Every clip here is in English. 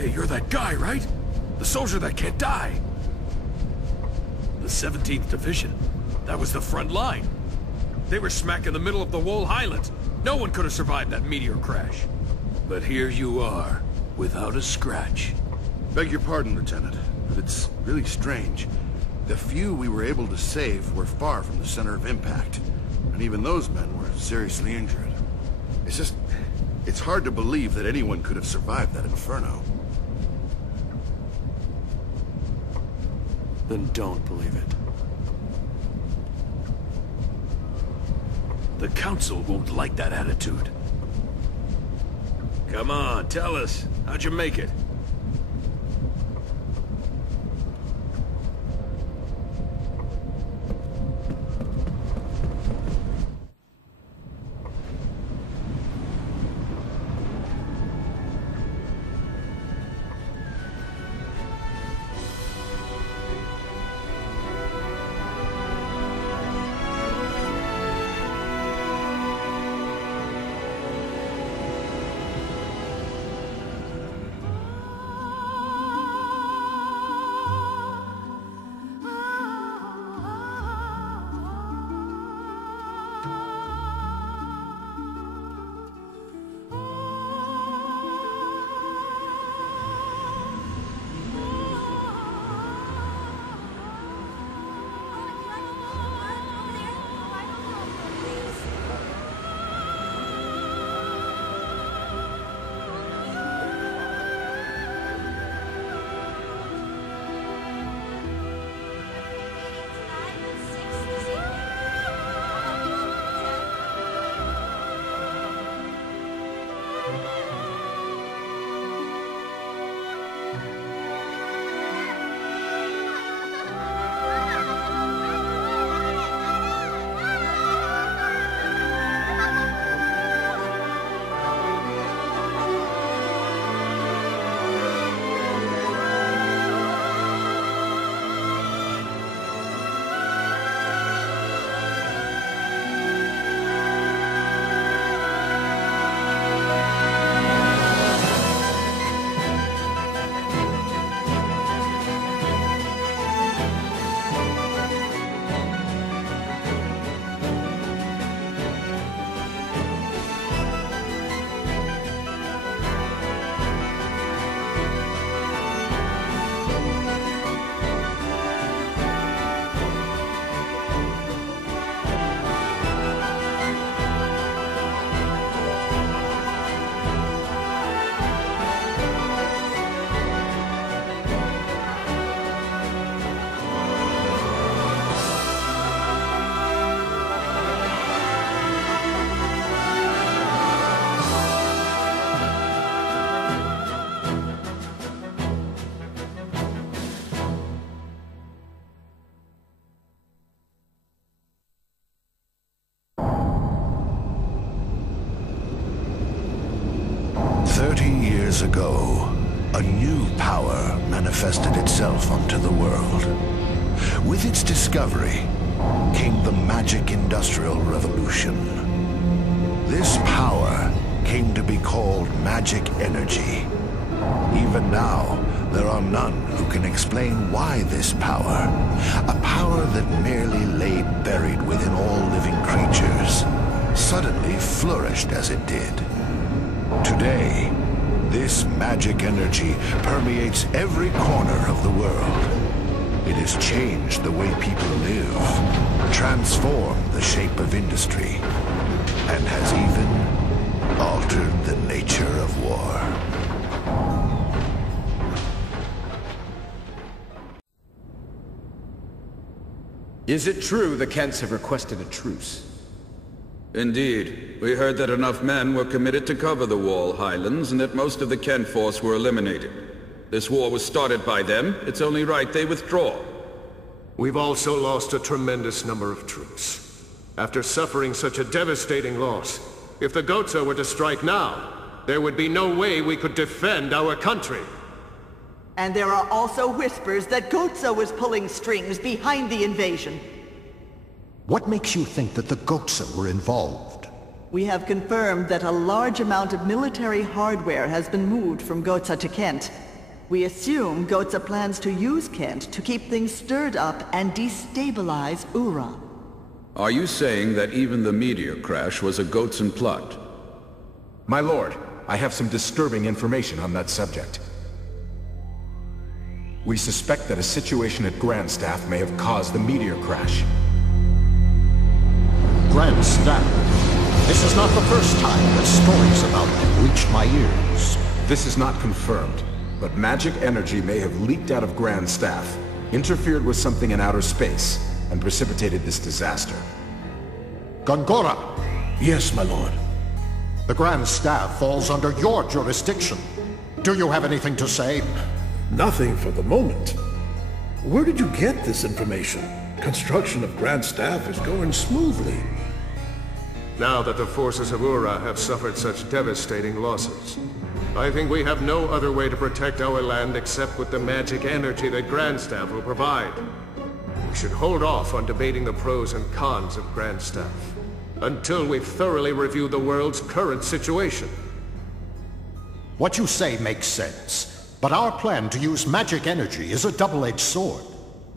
Hey, you're that guy, right? The soldier that can't die. The 17th Division. That was the front line. They were smack in the middle of the Wall Highlands. No one could have survived that meteor crash. But here you are, without a scratch. Beg your pardon, Lieutenant, but it's really strange. The few we were able to save were far from the center of impact, and even those men were seriously injured. It's hard to believe that anyone could have survived that inferno. Then don't believe it. The Council won't like that attitude. Come on, tell us. How'd you make it? Years ago, a new power manifested itself onto the world. With its discovery came the magic industrial revolution. This power came to be called magic energy. Even now, there are none who can explain why this power, a power that merely lay buried within all living creatures, suddenly flourished as it did. Today, this magic energy permeates every corner of the world. It has changed the way people live, transformed the shape of industry, and has even altered the nature of war. Is it true the Kents have requested a truce? Indeed. We heard that enough men were committed to cover the Wall Highlands and that most of the Kent force were eliminated. This war was started by them. It's only right they withdraw. We've also lost a tremendous number of troops. After suffering such a devastating loss, if the Goza were to strike now, there would be no way we could defend our country. And there are also whispers that Goza was pulling strings behind the invasion. What makes you think that the Goza were involved? We have confirmed that a large amount of military hardware has been moved from Goza to Kent. We assume Gotza plans to use Kent to keep things stirred up and destabilize Ura. Are you saying that even the meteor crash was a Goatson plot? My lord, I have some disturbing information on that subject. We suspect that a situation at Grandstaff may have caused the meteor crash. Grandstaff? This is not the first time that stories about them reached my ears. This is not confirmed, but magic energy may have leaked out of Grandstaff, interfered with something in outer space, and precipitated this disaster. Gongora! Yes, my lord. The Grand Staff falls under your jurisdiction. Do you have anything to say? Nothing for the moment. Where did you get this information? Construction of Grand Staff is going smoothly. Now that the forces of Ura have suffered such devastating losses, I think we have no other way to protect our land except with the magic energy that Grandstaff will provide. We should hold off on debating the pros and cons of Grandstaff until we've thoroughly reviewed the world's current situation. What you say makes sense, but our plan to use magic energy is a double-edged sword.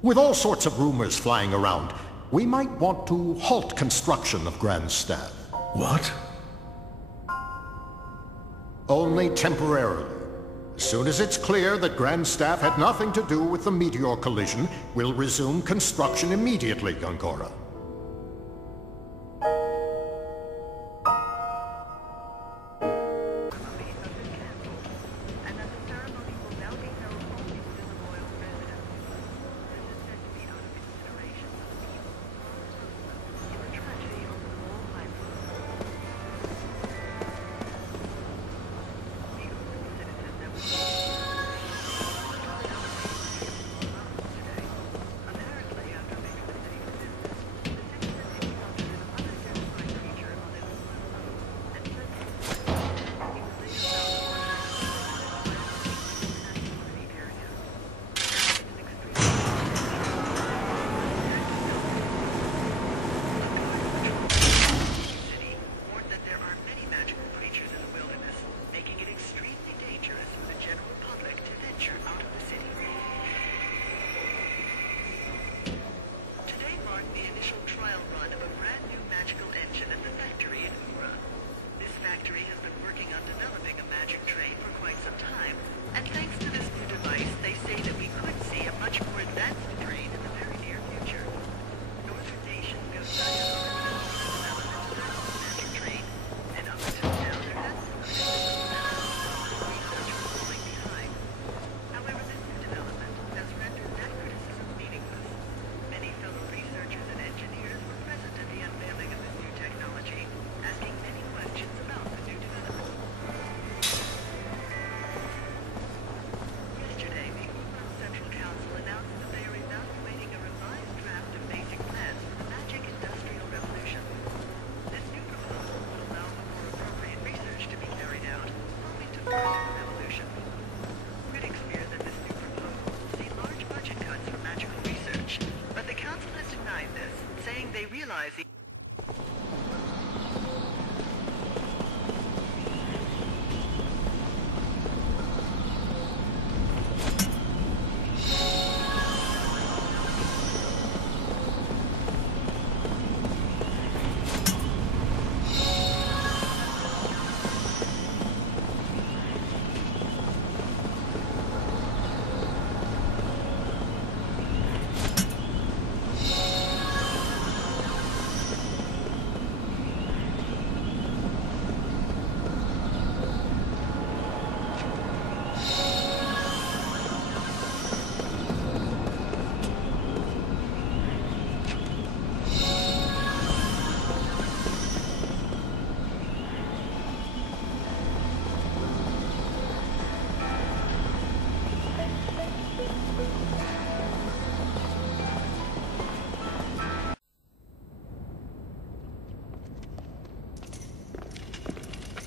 With all sorts of rumors flying around, we might want to halt construction of Grandstaff. What? Only temporarily. As soon as it's clear that Grandstaff had nothing to do with the meteor collision, we'll resume construction immediately, Gongora.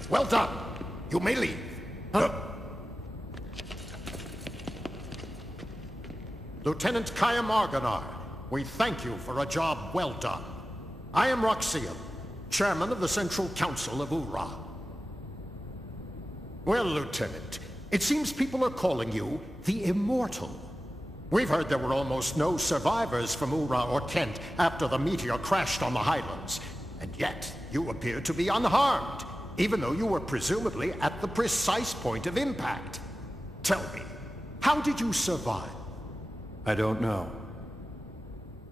Well done. You may leave. Lieutenant Kaya Marganar, we thank you for a job well done. I am Roxium, chairman of the Central Council of Ura. Well, Lieutenant, It seems people are calling you the Immortal. We've heard there were almost no survivors from Ura or Kent after the meteor crashed on the Highlands. And yet, you appear to be unharmed, even though you were presumably at the precise point of impact. Tell me, how did you survive? I don't know.